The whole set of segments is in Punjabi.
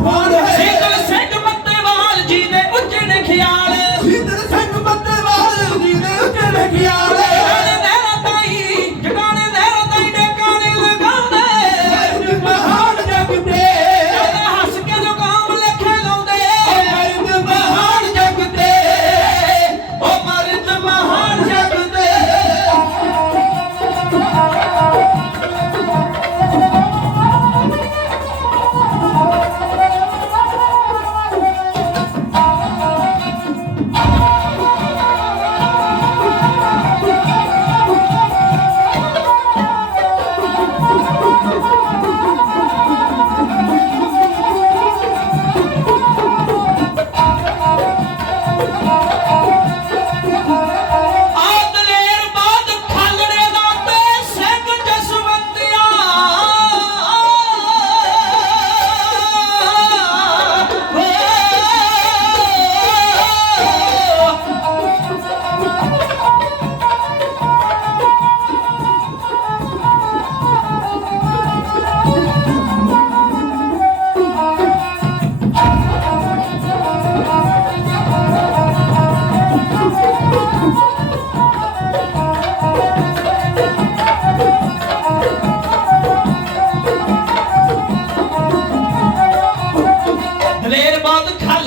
ਤੂਫਾਨ ਹੈ। ਸਿੰਗਲ ਸਿੰਘ ਮੱਤੇਵਾਲ ਜੀ ਦੇ ਉੱਚੇ ਖਿਆਲ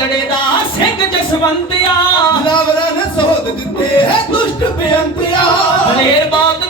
ਖਾਲੜੇ ਦਾ ਸਿੰਘ ਜਸਵੰਤਿਆ। ਲਾਵਰਾਂ ਨੇ ਸੋਧ ਦਿੱਤੇ ਹੈ ਦੁਸ਼ਟ ਬੇਅੰਤਿਆ। ਦਲੇਰ ਬਾਦ